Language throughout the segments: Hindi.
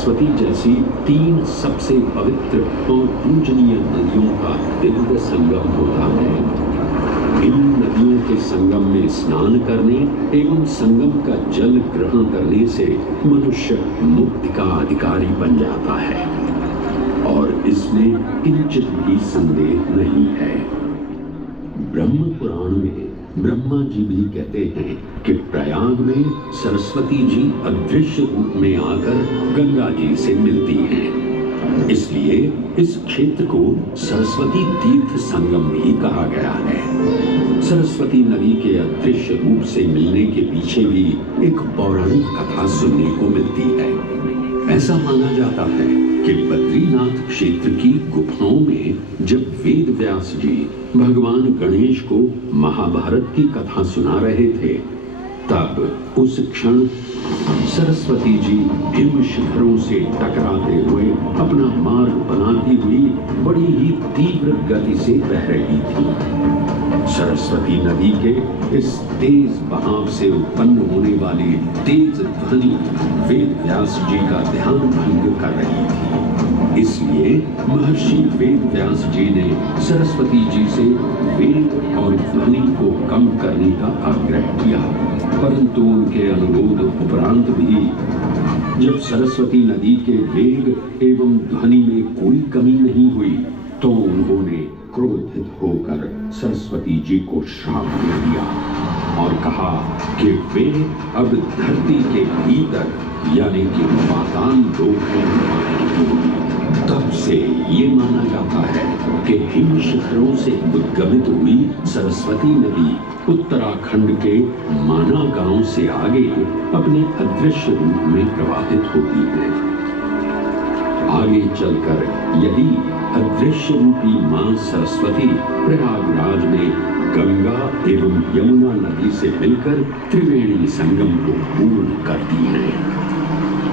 सरस्वती जैसी 3 सबसे पवित्र और पूजनीय नदियों का दिव्य संगम होता है। इन नदियों के संगम में स्नान करने एवं संगम का जल ग्रहण करने से मनुष्य मुक्ति का अधिकारी बन जाता है और इसमें किंचित भी संदेह नहीं है। ब्रह्म पुराण में ब्रह्मा जी भी कहते हैं कि प्रयाग में सरस्वती जी अदृश्य रूप में आकर गंगा जी से मिलती हैं। इसलिए इस क्षेत्र को सरस्वती तीर्थ संगम भी कहा गया है। सरस्वती नदी के अदृश्य रूप से मिलने के पीछे भी एक पौराणिक कथा सुनने को मिलती है। ऐसा माना जाता है कि बद्रीनाथ क्षेत्र की गुफाओं में जब वेद व्यास जी भगवान गणेश को महाभारत की कथा सुना रहे थे, तब उस क्षण सरस्वती जी हिम शिखरों से टकराते हुए अपना मार्ग बनाती हुई बड़ी ही तीव्र गति से बह रही थी। सरस्वती नदी के इस तेज बहाव से उत्पन्न होने वाली तेज ध्वनि वेद व्यास जी का ध्यान भंग कर रही थी। इसलिए महर्षि वेद व्यास जी ने सरस्वती जी से वेग और ध्वनि को कम करने का आग्रह किया, परंतु उनके अनुरोध उपरांत भी जब सरस्वती नदी के वेग एवं ध्वनि में कोई कमी नहीं हुई, तो उन्होंने क्रोधित होकर सरस्वती जी को श्राप दे दिया और कहा कि वे अब धरती के भीतर यानी कि पाताल लोक में। तब से ये माना जाता है कि हिम शिखरों से उद्गमित हुई सरस्वती नदी उत्तराखंड के माना गांव से आगे अपने अदृश्य रूप में प्रवाहित होती है। आगे चलकर यदि अदृश्य रूपी मां सरस्वती प्रयागराज में गंगा एवं यमुना नदी से मिलकर त्रिवेणी संगम को पूर्ण करती है।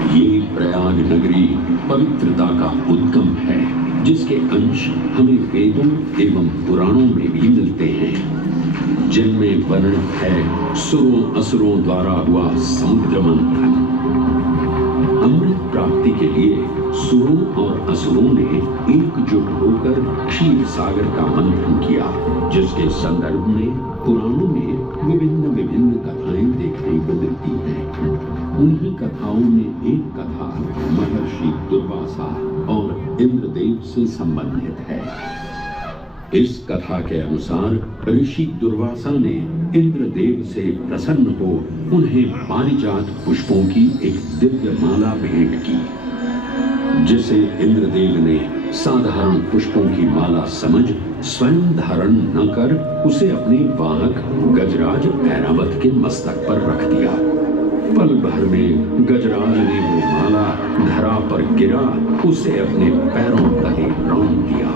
ये प्रयाग नगरी पवित्रता का उद्गम है, जिसके अंश हमें वेदों एवं पुराणों में भी मिलते हैं, जिनमें वर्णित है सुरों असुरों द्वारा हुआ समुद्र मंथन। अमृत प्राप्ति के लिए सुरों और असुरों ने एकजुट होकर क्षीर सागर का मंथन किया, जिसके संदर्भ में पुराणों में विभिन्न कथाएं देखने को मिलती हैं। उन्हीं कथाओं में एक कथा महर्षि दुर्वासा और इंद्रदेव से संबंधित है। इस कथा के अनुसार ऋषि दुर्वासा ने इंद्रदेव से प्रसन्न हो उन्हें पारिजात पुष्पों की एक दिव्य माला भेंट की, जिसे इंद्रदेव ने साधारण पुष्पों की माला समझ स्वयं धारण न कर उसे अपने वाहक गजराज ऐरावत के मस्तक पर रख दिया। पल भर में गजराज ने वो माला धरा पर गिरा उसे अपने पैरों तले रौंद दिया।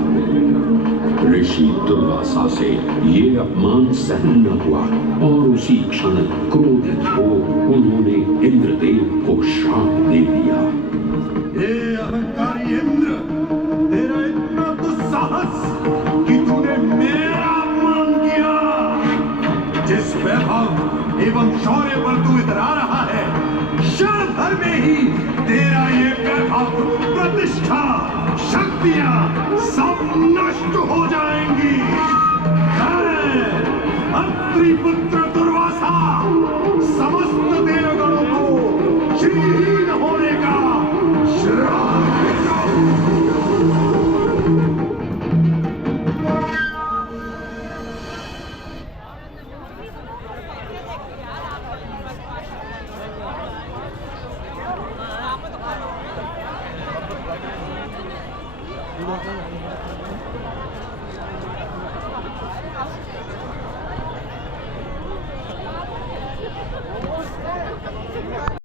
ऋषि दुर्वासा से ये अपमान सहन न हुआ और उसी क्षण क्रोधित हो उन्होंने इंद्रदेव को श्राप दे दिया। ये अहंकारी इंद्र, तेरा इतना दुस्साहस कि तूने मेरा अपमान किया। जिस वैभव एवं शौर्य पर तू इतरा रहा है, क्षण भर में ही तेरा ये वैभव, प्रतिष्ठा, शक्तियां सब नष्ट हो जाएंगी। अत्रि पुत्र दुर्वासा समस्त देवगणों को श्रीहीन होने का श्राप देता हूं।